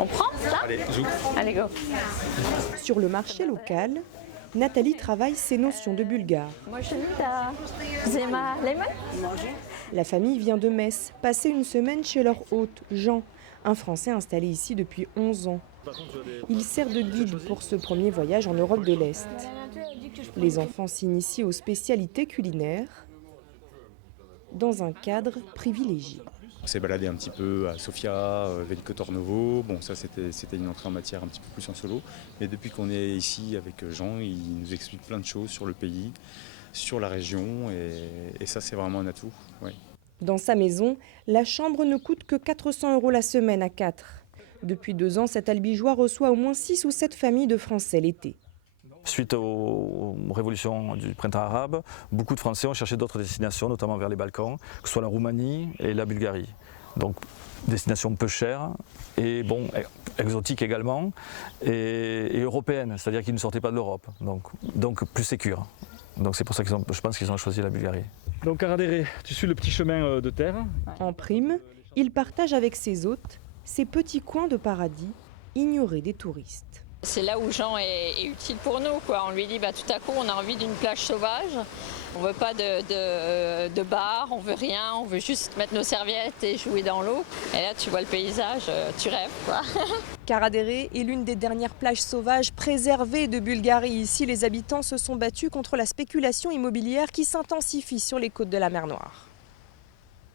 On prend ça? Allez, zouk. Allez, go. Sur le marché local, Nathalie travaille ses notions de bulgare. Moi, je Zema lemon. La famille vient de Metz, passer une semaine chez leur hôte, Jean, un Français installé ici depuis 11 ans. Il sert de guide pour ce premier voyage en Europe de l'Est. Les enfants s'initient aux spécialités culinaires dans un cadre privilégié. On s'est baladé un petit peu à Sofia, Veliko Tornovo. Bon, ça c'était une entrée en matière un petit peu plus en solo. Mais depuis qu'on est ici avec Jean, il nous explique plein de choses sur le pays, sur la région. Et ça, c'est vraiment un atout. Ouais. Dans sa maison, la chambre ne coûte que 400 € la semaine à 4. Depuis 2 ans, cet albigeois reçoit au moins 6 ou 7 familles de Français l'été. Suite aux révolutions du printemps arabe, beaucoup de Français ont cherché d'autres destinations, notamment vers les Balkans, que ce soit la Roumanie et la Bulgarie. Donc, destinations peu chères et bon, exotiques également, et européennes, c'est-à-dire qu'ils ne sortaient pas de l'Europe, donc plus sécures. Donc c'est pour ça je pense qu'ils ont choisi la Bulgarie. Donc Karadéré, tu suis le petit chemin de terre. En prime, il partage avec ses hôtes ces petits coins de paradis ignorés des touristes. C'est là où Jean est utile pour nous, quoi. On lui dit tout à coup on a envie d'une plage sauvage, on veut pas de bar, on veut rien, on veut juste mettre nos serviettes et jouer dans l'eau. Et là tu vois le paysage, tu rêves, quoi. Karadéré est l'une des dernières plages sauvages préservées de Bulgarie. Ici, les habitants se sont battus contre la spéculation immobilière qui s'intensifie sur les côtes de la mer Noire.